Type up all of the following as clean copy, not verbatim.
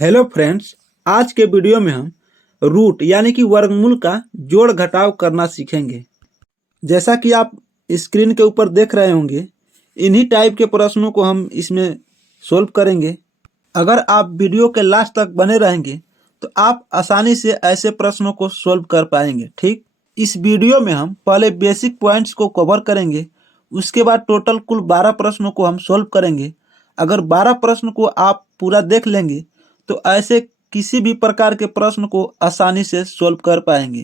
Hello friends, आज के video में हम रूट यानी कि वर्गमूल का जोड़ घटाव करना सीखेंगे। जैसा कि आप स्क्रीन के ऊपर देख रहे होंगे, इन्हीं टाइप के प्रश्नों को हम इसमें सोल्व करेंगे। अगर आप वीडियो के लास्ट तक बने रहेंगे तो आप आसानी से ऐसे प्रश्नों को सोल्व कर पाएंगे। ठीक, इस वीडियो में हम पहले बेसिक पॉइंट्स को कवर करेंगे, उसके बाद टोटल कुल 12 प्रश्नों को हम सोल्व करेंगे। अगर 12 प्रश्न को आप पूरा देख लेंगे तो ऐसे किसी भी प्रकार के प्रश्न को आसानी से सोल्व कर पाएंगे।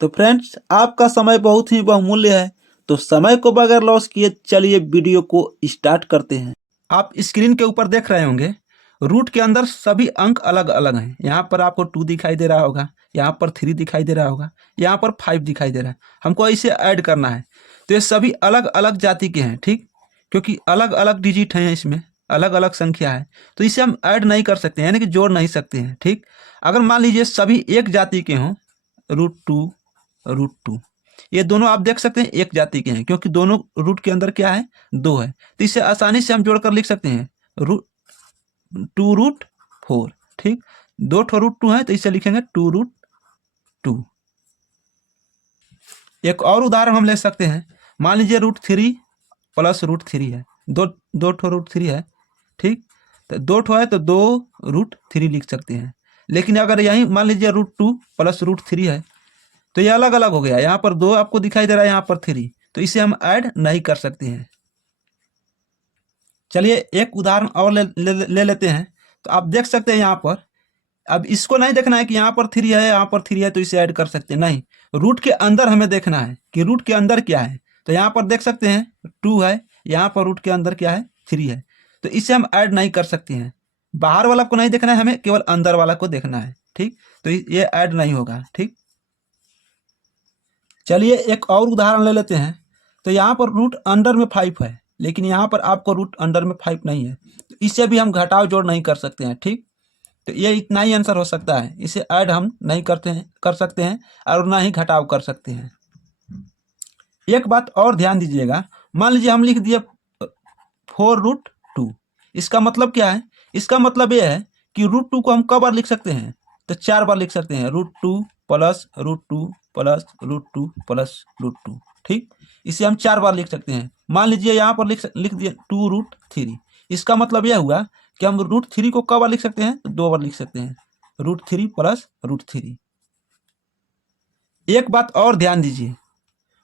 तो फ्रेंड्स, आपका समय बहुत ही बहुमूल्य है, तो समय को बगैर लॉस किए चलिए वीडियो को स्टार्ट करते हैं। आप स्क्रीन के ऊपर देख रहे होंगे, रूट के अंदर सभी अंक अलग अलग हैं। यहाँ पर आपको 2 दिखाई दे रहा होगा, यहाँ पर 3 दिखाई दे रहा होगा, यहाँ पर 5 दिखाई दे रहा है। हमको इसे ऐड करना है, तो ये सभी अलग अलग जाति के हैं। ठीक, क्योंकि अलग अलग डिजिट हैं, इसमें अलग अलग संख्या है, तो इसे हम ऐड नहीं कर सकते हैं, यानी कि जोड़ नहीं सकते हैं। ठीक, अगर मान लीजिए सभी एक जाति के हों, √2 ये दोनों आप देख सकते हैं एक जाति के हैं, क्योंकि दोनों रूट के अंदर क्या है, 2 है, तो इसे आसानी से हम जोड़कर लिख सकते हैं 2√4। ठीक, 2 ठो √2 है, तो इसे लिखेंगे 2√2। एक और उदाहरण हम ले सकते हैं। मान लीजिए √3 प्लस √3 है, दो ठो √3 है। ठीक, तो 2 ठो है तो 2√3 लिख सकते हैं। लेकिन अगर यही मान लीजिए √2 प्लस √3 है, तो ये अलग अलग हो गया। यहाँ पर 2 आपको दिखाई दे रहा है, यहाँ पर 3, तो इसे हम ऐड नहीं कर सकते हैं। चलिए एक उदाहरण और ले लेते हैं। तो आप देख सकते हैं यहाँ पर, अब इसको नहीं देखना है कि यहाँ पर 3 है, यहाँ पर 3 है तो इसे ऐड कर सकते हैं, नहीं, रूट के अंदर हमें देखना है कि रूट के अंदर क्या है। तो यहाँ पर देख सकते हैं 2 है, यहाँ पर रूट के अंदर क्या है, 3 है, तो इसे हम ऐड नहीं कर सकते हैं। बाहर वाला को नहीं देखना है हमें, केवल अंदर वाला को देखना है। ठीक, तो ये ऐड नहीं होगा। ठीक, चलिए एक और उदाहरण ले लेते हैं। तो यहाँ पर रूट अंडर में 5 है, लेकिन यहाँ पर आपको रूट अंडर में 5 नहीं है, तो इससे भी हम घटाव जोड़ नहीं कर सकते हैं। ठीक, तो ये इतना ही आंसर हो सकता है, इसे ऐड हम नहीं कर सकते हैं और ना ही घटाव कर सकते हैं। एक बात और ध्यान दीजिएगा, मान लीजिए हम लिख दिए 4√2, इसका मतलब क्या है? इसका मतलब यह है कि √2 को हम कब बार लिख सकते हैं, तो 4 बार लिख सकते हैं, √2 प्लस √2 प्लस √2 प्लस √2। ठीक, इसे हम 4 बार लिख सकते हैं। मान लीजिए यहाँ पर लिख दिए 2√3, इसका मतलब यह हुआ कि हम √3 को कब बार लिख सकते हैं, तो 2 बार लिख सकते हैं, √3 प्लस √3। एक बात और ध्यान दीजिए,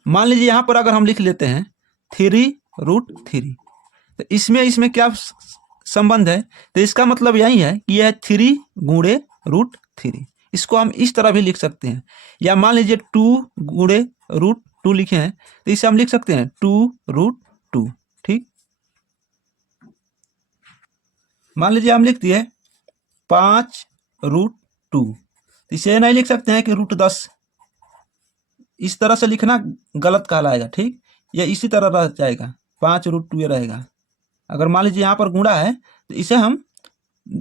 मान लीजिए यहाँ पर अगर हम लिख लेते हैं 3√3, तो इसमें इसमें क्या संबंध है, तो इसका मतलब यही है कि यह 3 गुणे √3। इसको हम इस तरह भी लिख सकते हैं, या मान लीजिए 2 गुणे √2 लिखे हैं, तो इसे हम लिख सकते हैं 2√2। ठीक, मान लीजिए हम लिख दिए 5√2, तो इसे नहीं लिख सकते हैं कि √10, इस तरह से लिखना गलत कहलाएगा। ठीक, ये इसी तरह रह जाएगा, 5√2 ये रहेगा। अगर मान लीजिए यहाँ पर गुणा है, तो इसे हम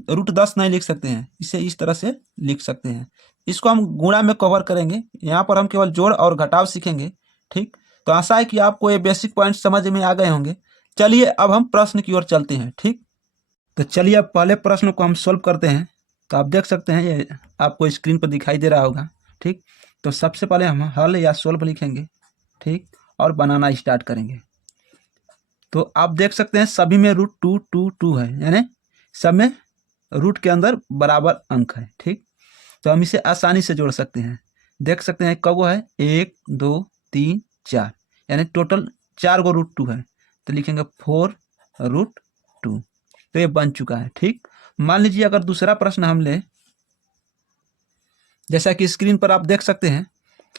√10 नहीं लिख सकते हैं, इसे इस तरह से लिख सकते हैं। इसको हम गुणा में कवर करेंगे, यहाँ पर हम केवल जोड़ और घटाव सीखेंगे। ठीक, तो आशा है कि आपको ये बेसिक पॉइंट समझ में आ गए होंगे। चलिए अब हम प्रश्न की ओर चलते हैं। ठीक, तो चलिए अब पहले प्रश्न को हम सोल्व करते हैं। तो आप देख सकते हैं, ये आपको स्क्रीन पर दिखाई दे रहा होगा। ठीक, तो सबसे पहले हम हल या सोल्व लिखेंगे। ठीक, और बनाना स्टार्ट करेंगे। तो आप देख सकते हैं सभी में √2 है, यानी सब में रूट के अंदर बराबर अंक है। ठीक, तो हम इसे आसानी से जोड़ सकते हैं। देख सकते हैं कब वो है, 1 2 3 4, यानी टोटल 4 गो √2 है, तो लिखेंगे 4√2, तो ये बन चुका है। ठीक, मान लीजिए अगर दूसरा प्रश्न हम ले, जैसा कि स्क्रीन पर आप देख सकते हैं,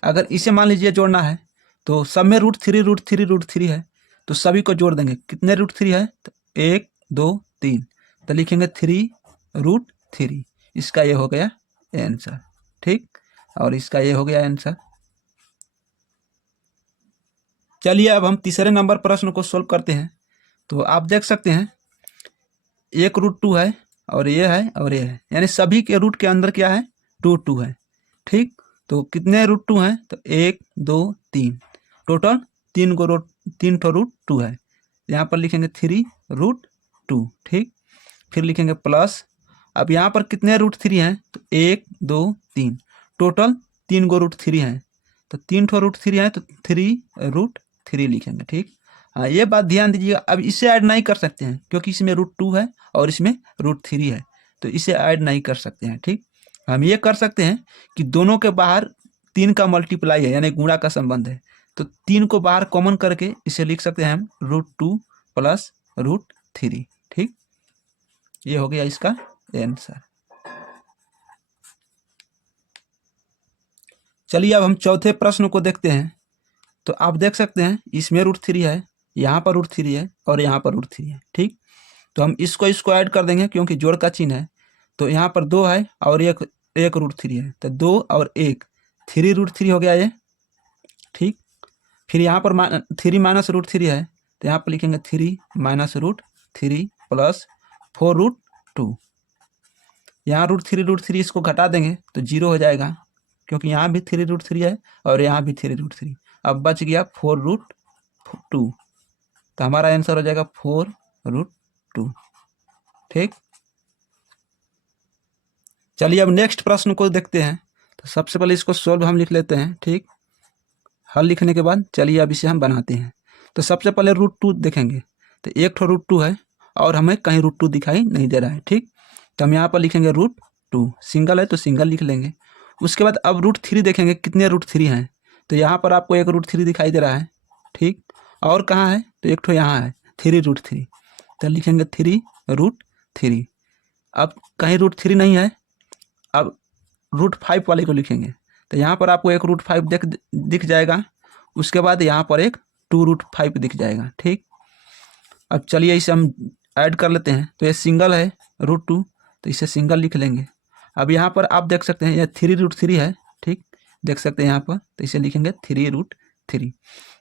अगर इसे मान लीजिए जोड़ना है, तो सब में √3 है, तो सभी को जोड़ देंगे। कितने √3 है, तो 1 2 3, तो लिखेंगे 3√3। इसका ये हो गया आंसर। ठीक, और इसका ये हो गया आंसर। चलिए अब हम तीसरे नंबर प्रश्न को सोल्व करते हैं। तो आप देख सकते हैं 1√2 है, और ये है और ये है, यानी सभी के रूट के अंदर क्या है, 2 है। ठीक, तो कितने √2 हैं, तो 1 2 3, टोटल 3 ठो √2 है। यहाँ पर लिखेंगे 3√2। ठीक, फिर लिखेंगे प्लस, अब यहाँ पर कितने रूट थ्री हैं, तो 1 2 3, टोटल 3 गो रूट थ्री हैं। तो 3 ठो रूट थ्री हैं तो 3√3 लिखेंगे। ठीक, हाँ ये बात ध्यान दीजिएगा। अब इसे ऐड नहीं कर सकते हैं क्योंकि इसमें √2 है और इसमें √3 है, तो इसे ऐड नहीं कर सकते हैं। ठीक, हम ये कर सकते हैं कि दोनों के बाहर 3 का मल्टीप्लाई है यानी गुणा का संबंध है, तो 3 को बाहर कॉमन करके इसे लिख सकते हैं हम √2 प्लस √3। ठीक, ये हो गया इसका आंसर। चलिए अब हम चौथे प्रश्न को देखते हैं। तो आप देख सकते हैं इसमें √3 है, यहाँ पर √3 है और यहाँ पर √3 है। ठीक, तो हम इसको ऐड कर देंगे क्योंकि जोड़ का चिन्ह है। तो यहाँ पर 2 है और एक √3 है, तो 2 और 1 3√3 हो गया ये। ठीक, फिर यहाँ पर 3 माइनस √3 है, तो यहाँ पर लिखेंगे 3 माइनस √3 प्लस 4√2। यहाँ √3 इसको घटा देंगे तो 0 हो जाएगा क्योंकि यहाँ भी 3√3 है और यहाँ भी 3√3। अब बच गया 4√2, तो हमारा आंसर हो जाएगा 4√2। ठीक, चलिए अब नेक्स्ट प्रश्न को देखते हैं। तो सबसे पहले इसको सोल्व हम लिख लेते हैं। ठीक, हल लिखने के बाद चलिए अब इसे हम बनाते हैं। तो सबसे पहले √2 देखेंगे, तो एक ठो √2 है और हमें कहीं √2 दिखाई नहीं दे रहा है। ठीक, तो हम यहाँ पर लिखेंगे √2, सिंगल है तो सिंगल लिख लेंगे। उसके बाद अब √3 देखेंगे कितने √3 हैं, तो यहाँ पर आपको एक √3 दिखाई दे रहा है। ठीक, और कहाँ है, तो एक ठो यहाँ है 3√3, तो लिखेंगे 3√3। अब कहीं √3 नहीं है, अब √5 वाले को लिखेंगे, तो यहाँ पर आपको एक √5 दिख जाएगा। उसके बाद यहाँ पर एक 2√5 दिख जाएगा। ठीक, अब चलिए इसे हम ऐड कर लेते हैं। तो ये सिंगल है √2, तो इसे सिंगल लिख लेंगे। अब यहाँ पर आप देख सकते हैं यह 3√3 है। ठीक, देख सकते हैं यहाँ पर, तो इसे लिखेंगे 3√3।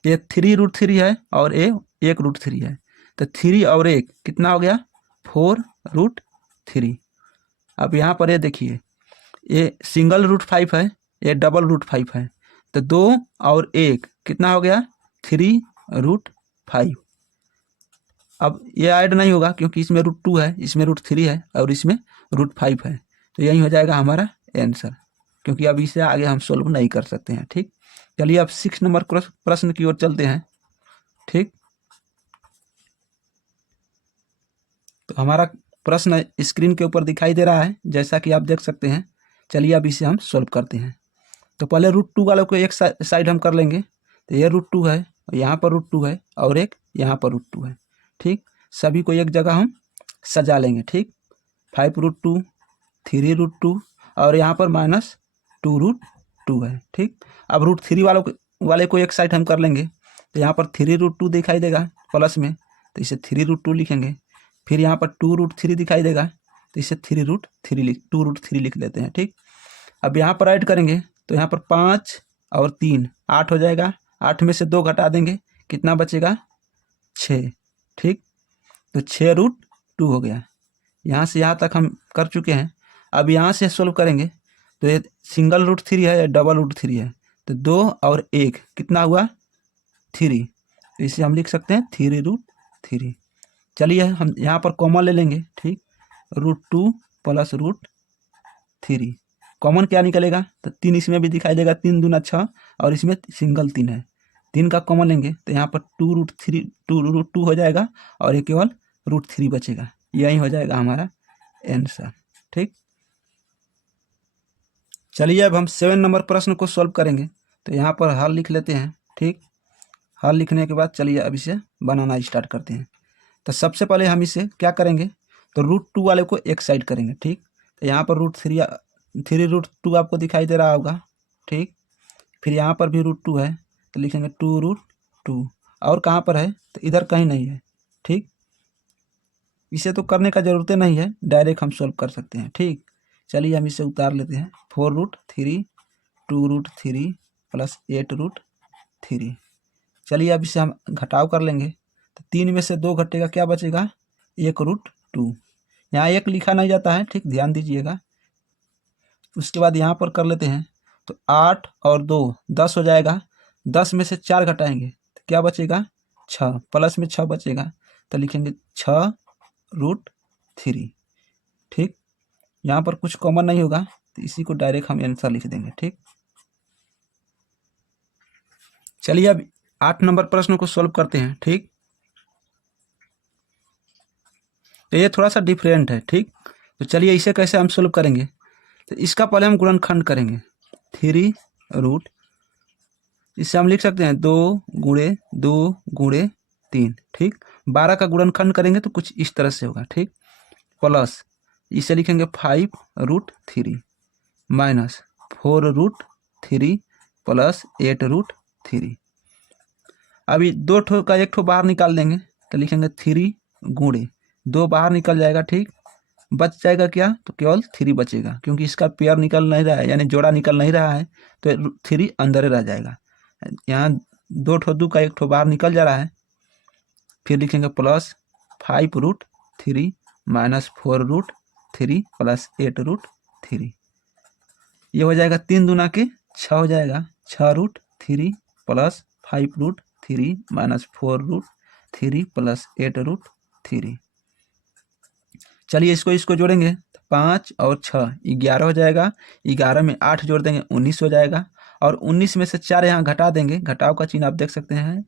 ये 3√3 है और ये 1√3 है, तो 3 और 1 कितना हो गया, 4√3। अब यहाँ पर ये देखिए ये सिंगल √5 है, ये डबल √5 है, तो 2 और 1 कितना हो गया, 3√5। अब ये ऐड नहीं होगा क्योंकि इसमें √2 है, इसमें √3 है और इसमें √5 है, तो यही हो जाएगा हमारा आंसर, क्योंकि अब इसे आगे हम सोल्व नहीं कर सकते हैं। ठीक, चलिए अब 6 नंबर प्रश्न की ओर चलते हैं। ठीक, तो हमारा प्रश्न स्क्रीन के ऊपर दिखाई दे रहा है जैसा कि आप देख सकते हैं। चलिए अब इसे हम सोल्व करते हैं। तो पहले √2 वालों को एक साइड हम कर लेंगे, तो ये √2 है, यहाँ पर √2 है और एक यहाँ पर √2 है। ठीक, सभी को एक जगह हम सजा लेंगे। ठीक, 5√2 3√2 और यहाँ पर -2√2 है। ठीक, अब √3 वाले को एक साइड हम कर लेंगे, तो यहाँ पर 3√2 दिखाई देगा प्लस में, तो इसे 3√2 लिखेंगे। फिर यहाँ पर 2√3 दिखाई देगा, तो इसे 2√3 लिख लेते हैं। ठीक, अब यहाँ पर ऐड करेंगे, तो यहाँ पर 5 और 3 8 हो जाएगा। 8 में से 2 घटा देंगे, कितना बचेगा, 6। ठीक, तो 6√2 हो गया। यहाँ से यहाँ तक हम कर चुके हैं। अब यहाँ से सोल्व करेंगे, तो ये सिंगल √3 है या डबल √3 है, तो 2 और 1 कितना हुआ, 3, तो इसे हम लिख सकते हैं 3√3। चलिए हम यहाँ पर कॉमन ले लेंगे। ठीक, √2 प्लस √3, कॉमन क्या निकलेगा, तो 3 इसमें भी दिखाई देगा, 3 दूना 6 और इसमें सिंगल 3 है, 3 का कॉमन लेंगे तो यहाँ पर 2√2 हो जाएगा और ये केवल √3 बचेगा। यही हो जाएगा हमारा आंसर। ठीक, चलिए अब हम 7 नंबर प्रश्न को सॉल्व करेंगे। तो यहाँ पर हल लिख लेते हैं। ठीक, हल लिखने के बाद चलिए अब इसे बनाना स्टार्ट करते हैं। तो सबसे पहले हम इसे क्या करेंगे, तो √2 वाले को एक साइड करेंगे। ठीक, तो यहाँ पर √3 आपको दिखाई दे रहा होगा। ठीक, फिर यहाँ पर भी √2 है, तो लिखेंगे 2√2 और कहाँ पर है, तो इधर कहीं नहीं है। ठीक, इसे तो करने का ज़रूरत नहीं है, डायरेक्ट हम सॉल्व कर सकते हैं। ठीक, चलिए हम इसे उतार लेते हैं। 4√3 2√3 प्लस 8√3। चलिए अब इसे हम घटाव कर लेंगे, तो 3 में से 2 घटेगा, क्या बचेगा, 1√2। यहाँ 1 लिखा नहीं जाता है, ठीक, ध्यान दीजिएगा। उसके बाद यहाँ पर कर लेते हैं, तो 8 और 2 10 हो जाएगा। 10 में से 4 घटाएंगे तो क्या बचेगा, 6, प्लस में 6 बचेगा, तो लिखेंगे 6√3। ठीक, यहाँ पर कुछ कॉमन नहीं होगा तो इसी को डायरेक्ट हम आंसर लिख देंगे। ठीक, चलिए अब 8 नंबर प्रश्न को सॉल्व करते हैं। ठीक, तो ये थोड़ा सा डिफरेंट है। ठीक, तो चलिए इसे कैसे हम सॉल्व करेंगे, तो इसका पहले हम गुणनखंड करेंगे। 3 रूट, इससे हम लिख सकते हैं 2 गुणे 2 गुणे 3। ठीक, 12 का गुणनखंड करेंगे तो कुछ इस तरह से होगा। ठीक, प्लस इसे लिखेंगे 5√3 माइनस 4√3 प्लस 8√3। अभी दो ठो का एक ठो बाहर निकाल देंगे तो लिखेंगे 3 गुणे 2 बाहर निकल जाएगा। ठीक, बच जाएगा क्या, तो केवल 3 बचेगा, क्योंकि इसका पेयर निकल नहीं रहा है, यानी जोड़ा निकल नहीं रहा है, तो 3 अंदर रह जाएगा। यहाँ 2 ठो 2 का एक ठो बाहर निकल जा रहा है। फिर लिखेंगे प्लस 5√3 माइनस 4√3 प्लस 8√3। ये हो जाएगा 3 दूना के 6 हो जाएगा, 6√3 प्लस 5√3 माइनस 4√3 प्लस 8√3। चलिए इसको जोड़ेंगे, 5 और 6 11 हो जाएगा। 11 में 8 जोड़ देंगे 19 हो जाएगा, और 19 में से 4 यहाँ घटा देंगे, घटाव का चिन्ह आप देख सकते हैं।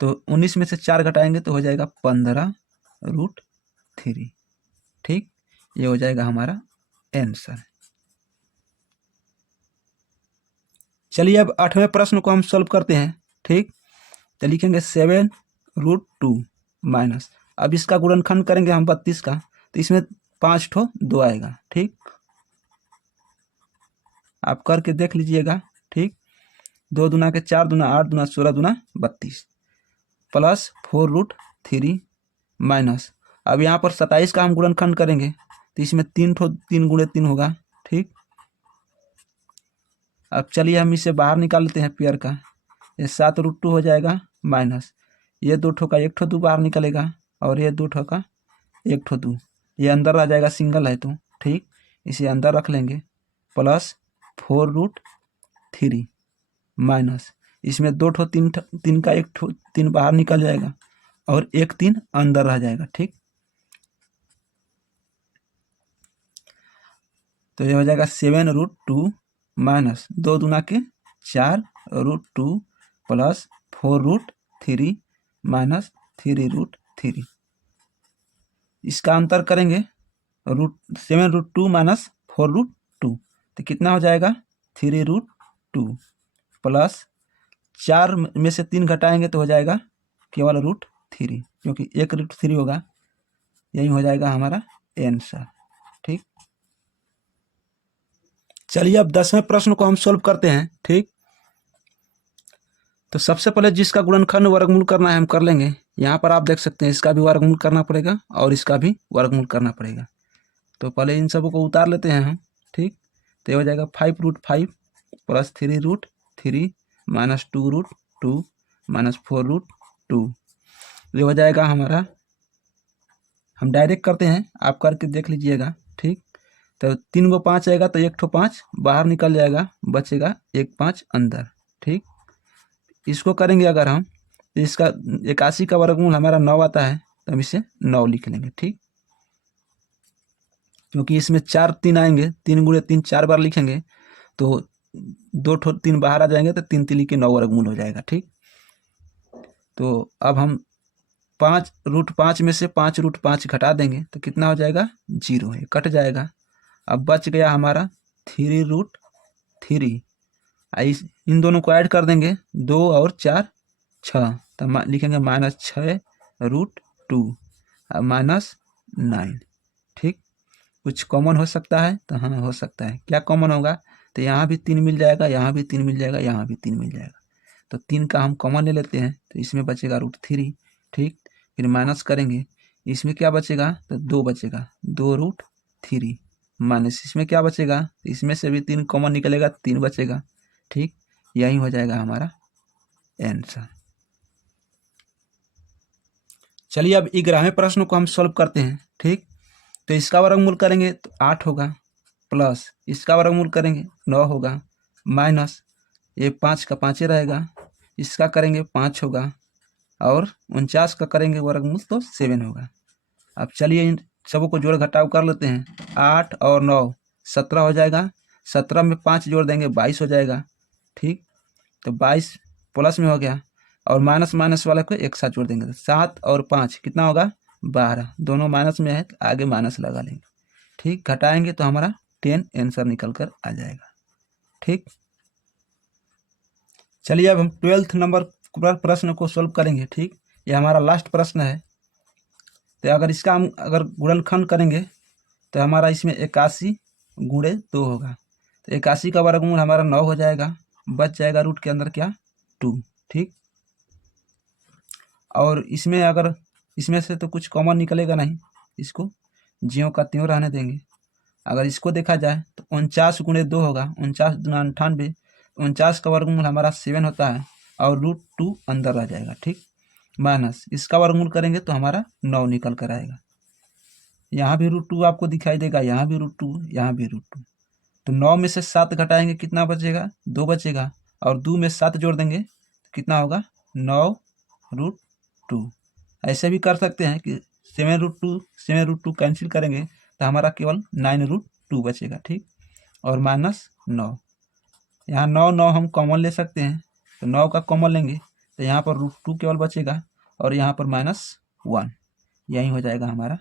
तो 19 में से 4 घटाएंगे तो हो जाएगा 15√3। ठीक, ये हो जाएगा हमारा आंसर। चलिए अब 8वें प्रश्न को हम सॉल्व करते हैं। ठीक, तो लिखेंगे 7√2 माइनस, अब इसका गुणनखंड करेंगे हम 32 का, तो इसमें 5 ठो 2 आएगा। ठीक, आप करके देख लीजिएगा। ठीक, 2 दूना के 4 दूना 8 दूना 16 दूना 32 प्लस 4√3 माइनस, अब यहाँ पर 27 का हम गुणनखंड करेंगे तो इसमें 3 ठो 3 गुणे 3 होगा। ठीक, अब चलिए हम इसे बाहर निकाल लेते हैं पेयर का। ये 7√2 हो जाएगा माइनस, ये 2 ठो का 1 ठो 2 बाहर निकलेगा, और ये 2 ठो का 1 ठो 2, ये अंदर आ जाएगा, सिंगल है तो। ठीक, इसे अंदर रख लेंगे, प्लस 4√3 माइनस, इसमें 2 ठो 3 का 1 ठो 3 बाहर निकल जाएगा, और 1 3 अंदर रह जाएगा। ठीक, तो ये हो जाएगा 7√2 माइनस 2 दूना के 4√2 प्लस 4√3 माइनस 3√3। इसका अंतर करेंगे, 7√2 माइनस 4√2 तो कितना हो जाएगा 3√2 प्लस 4 में से 3 घटाएंगे तो हो जाएगा केवल √3, क्योंकि 1√3 होगा। यही हो जाएगा हमारा आंसर। ठीक, चलिए अब 10वें प्रश्न को हम सॉल्व करते हैं। ठीक, तो सबसे पहले जिसका गुणनखंड वर्गमूल करना है हम कर लेंगे। यहाँ पर आप देख सकते हैं इसका भी वर्गमूल करना पड़ेगा और इसका भी वर्गमूल करना पड़ेगा। तो पहले इन सबों को उतार लेते हैं हम। ठीक, तो ये हो जाएगा 5√5 प्लस 3√3 माइनस 2√2 माइनस 4√2। ये हो जाएगा हमारा, हम डायरेक्ट करते हैं, आप करके देख लीजिएगा। ठीक, तो 3 को 5 आएगा तो 1 ठो 5 बाहर निकल जाएगा, बचेगा 1 5 अंदर। ठीक, इसको करेंगे अगर हम, तो इसका 81 का वर्गमूल हमारा 9 आता है, तो हम इसे 9 लिख लेंगे। ठीक, क्योंकि इसमें 4 3 आएंगे, 3 गुणे 3 4 बार लिखेंगे तो 2 ठो 3 बाहर आ जाएंगे, तो 3 3 के 9 वर्गमूल हो जाएगा। ठीक, तो अब हम 5√5 में से 5√5 घटा देंगे तो कितना हो जाएगा 0 है, कट जाएगा। अब बच गया हमारा 3√3। इन दोनों को ऐड कर देंगे, 2 और 4 6, तो लिखेंगे माइनस 6√2 माइनस 9। ठीक, कुछ कॉमन हो सकता है, तो हाँ हो सकता है। क्या कॉमन होगा, तो यहाँ भी 3 मिल जाएगा, यहाँ भी 3 मिल जाएगा, यहाँ भी 3 मिल जाएगा, तो 3 का हम कॉमन ले लेते हैं, तो इसमें बचेगा √3। ठीक, फिर माइनस करेंगे, इसमें क्या बचेगा, तो 2 बचेगा, 2√3 माइनस इसमें क्या बचेगा, तो इसमें से भी 3 कॉमन निकलेगा, 3 बचेगा। ठीक, यही हो जाएगा हमारा आंसर। चलिए अब 11वें प्रश्न को हम सॉल्व करते हैं। ठीक, तो इसका वर्गमूल करेंगे तो 8 होगा, प्लस इसका वर्गमूल करेंगे 9 होगा, माइनस ये 5 का 5 रहेगा, इसका करेंगे 5 होगा, और 49 का करेंगे वर्गमूल तो 7 होगा। अब चलिए इन सबों को जोड़ घटाव कर लेते हैं। 8 और 9 17 हो जाएगा। 17 में 5 जोड़ देंगे 22 हो जाएगा। ठीक, तो 22 प्लस में हो गया और माइनस माइनस वाले को एक साथ जोड़ देंगे तो 7 और 5 कितना होगा 12। दोनों माइनस में है तो आगे माइनस लगा लेंगे। ठीक, घटाएंगे तो हमारा 10 आंसर निकल कर आ जाएगा। ठीक, चलिए अब हम 12th नंबर प्रश्न को सोल्व करेंगे। ठीक, ये हमारा लास्ट प्रश्न है। तो अगर इसका हम अगर गुणनखंड करेंगे तो हमारा इसमें 81 गुणे 2 होगा। तो 81 का वर्गमूल हमारा 9 हो जाएगा। बच जाएगा रूट के अंदर क्या 2। ठीक, और इसमें अगर इसमें से तो कुछ कॉमन निकलेगा नहीं, इसको ज्यों का त्यों रहने देंगे। अगर इसको देखा जाए तो 49 गुणे 2 होगा। 49 दूना 98। 49 का वर्गमूल हमारा 7 होता है और √2 अंदर रह जाएगा। ठीक, माइनस इसका वर्गमूल करेंगे तो हमारा 9 निकल कर आएगा। यहाँ भी √2 आपको दिखाई देगा, यहाँ भी √2, यहाँ भी √2। तो 9 में से 7 घटाएंगे कितना बचेगा 2 बचेगा और 2 में 7 जोड़ देंगे तो कितना होगा 9√2। ऐसे भी कर सकते हैं कि 7√2 कैंसिल करेंगे तो हमारा केवल 9√2 बचेगा। ठीक, और माइनस 9, यहाँ 9 हम कॉमन ले सकते हैं तो 9 का कॉमन लेंगे तो यहाँ पर √2 केवल बचेगा और यहाँ पर -1। यही हो जाएगा हमारा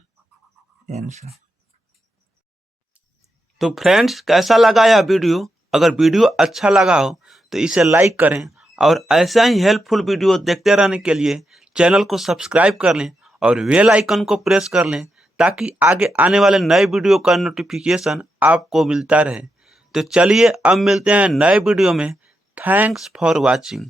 आंसर। तो फ्रेंड्स, कैसा लगा यह वीडियो? अगर वीडियो अच्छा लगा हो तो इसे लाइक करें और ऐसा ही हेल्पफुल वीडियो देखते रहने के लिए चैनल को सब्सक्राइब कर लें और बेल आइकन को प्रेस कर लें ताकि आगे आने वाले नए वीडियो का नोटिफिकेशन आपको मिलता रहे। तो चलिए अब मिलते हैं नए वीडियो में। Thanks for watching.